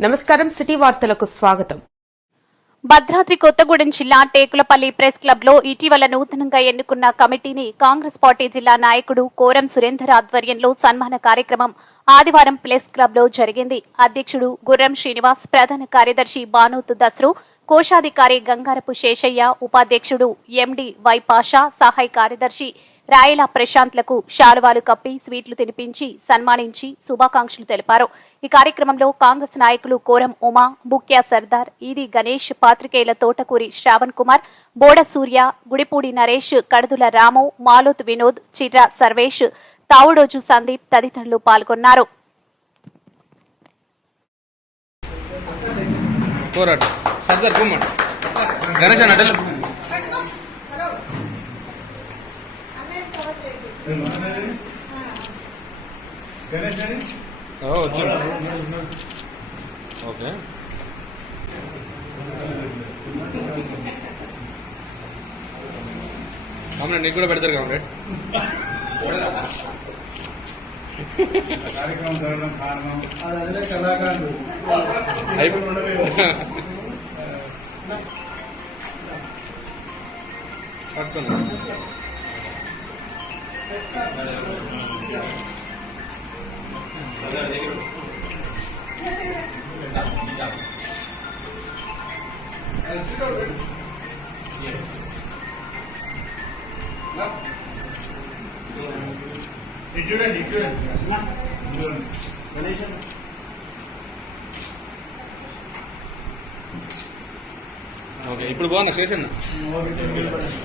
నమస్కారం సిటీ వార్తలకు స్వాగతం. భద్రాద్రి కొత్తగూడెం జిల్లా టేకులపల్లి ప్రెస్ క్లబ్లో ఇటీవల నూతనంగా ఎన్నుకున్న కమిటీని కాంగ్రెస్ పార్టీ జిల్లా నాయకుడు కోరం సురేందర్ ఆధ్వర్యంలో సన్మాన కార్యక్రమం ఆదివారం ప్రెస్ క్లబ్లో జరిగింది. అధ్యక్షుడు గుర్రం శ్రీనివాస్ ప్రధాన కార్యదర్శి బానూత్ దస్రు కోశాధికారి గంగారపు శేషయ్య ఉపాధ్యక్షుడు ఎండి వై పాషా సహాయ కార్యదర్శి రాయల ప్రశాంత్లకు శాలువాలు కప్పి స్వీట్లు తినిపించి సన్మానించి శుభాకాంక్షలు తెలిపారు. ఈ కార్యక్రమంలో కాంగ్రెస్ నాయకులు కోరం ఉమా బుక్యా సర్దార్ ఈది గణేష్ పాత్రికేయుల తోటకూరి శ్రావణ్ కుమార్ బోడ సూర్య గుడిపూడి నరేష్ కడుదుల రాము మాలోత్ వినోద్ చిర్ర సర్వేష్ తావుడోజు సందీప్ తదితరులు పాల్గొన్నారు. పోరాటం. సర్దార్ కుమ్మన్ గణేష్ ఓకే కామ్రేడ్ నీకు కూడా పెడతారు కామ్రేడ్ కార్యక్రమం జరగడం కారణం అది అదే కళాకారులు అయిపో- పట్టుకుందాం ఇది చూడండి ఇది చూడండి చూడండి. గణేష్ అన్న. ఓకే ఇప్పుడు బాగున్నా శేషన్న ఓకే, నిలబడండి.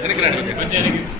వెనక్కి రండి కొంచెం. కెమెరాలు కూడా. ఓకే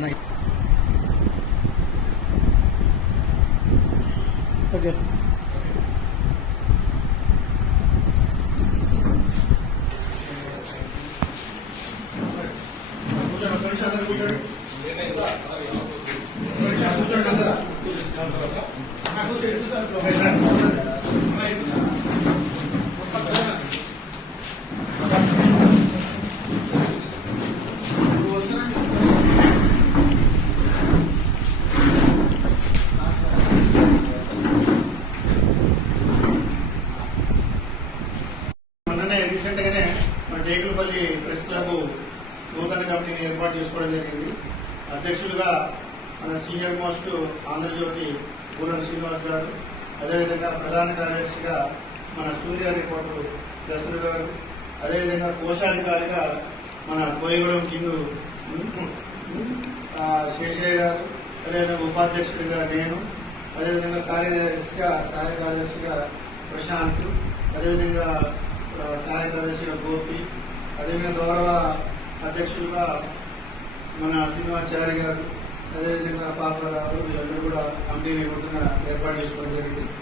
మీతో ఓకే కూర్చోండి, ఒక్క నిమిషం అందరూ కూర్చోండి. ఒక్క నిమిషం కూర్చోండి అందరూ. అన్న, కూర్చోండి. నిన్ననే రీసెంట్ గానే మన టేకులపల్లి ప్రెస్ క్లబ్ నూతన కమిటీని ఏర్పాటు చేసుకోవడం జరిగింది. అధ్యక్షులుగా మన సీనియర్ మోస్ట్ ఆంధ్రజ్యోతి పూరం శ్రీనివాస్ గారు అదేవిధంగా ప్రధాన కార్యదర్శిగా మన సూర్య రిపోర్టు దసరు గారు అదేవిధంగా కోశాధికారిగా మన కోయగూడెం కింగ్ శేషయ్య గారు అదేవిధంగా ఉపాధ్యక్షుడిగా నేను అదేవిధంగా కార్యదర్శిగా సహాయ కార్యదర్శిగా ప్రశాంత్ అదేవిధంగా సహాయ గోపి. అదేవిధంగా గౌరవ అధ్యక్షులుగా మన శ్రీనివాచారి గారు అదేవిధంగా పాపారావు వీళ్ళందరూ కూడా కమిటీని నూతన ఏర్పాటు చేసుకోవడం జరిగింది.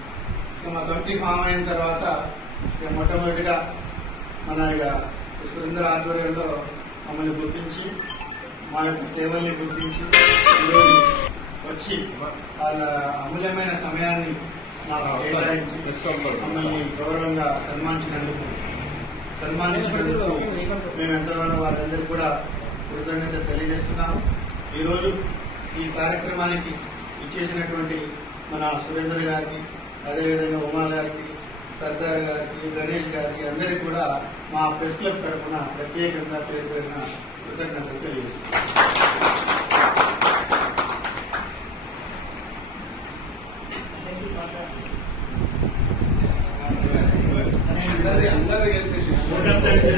ఇక మా కమిటీ ఫామ్ అయిన తర్వాత ఇక మొట్టమొదటిగా మన ఇక సురేంద్ర ఆధ్వర్యంలో మమ్మల్ని గుర్తించి మా యొక్క సేవల్ని గుర్తించి వచ్చి వాళ్ళ అమూల్యమైన సమయాన్ని నాకు కేటాయించి మమ్మల్ని గౌరవంగా సన్మానించినందుకు సన్మానించినందుకు మేము ఎంతగానో వారందరికీ కూడా కృతజ్ఞత తెలియజేస్తున్నాము. ఈరోజు ఈ కార్యక్రమానికి ఇచ్చేసినటువంటి మన సురేందర్ గారికి అదేవిధంగా ఉమా గారికి సర్దార్ గారికి గణేష్ గారికి అందరికీ కూడా మా ప్రెస్ క్లబ్ తరఫున ప్రత్యేకంగా పేరు పేరున కృతజ్ఞతలు తెలియజేస్తున్నాం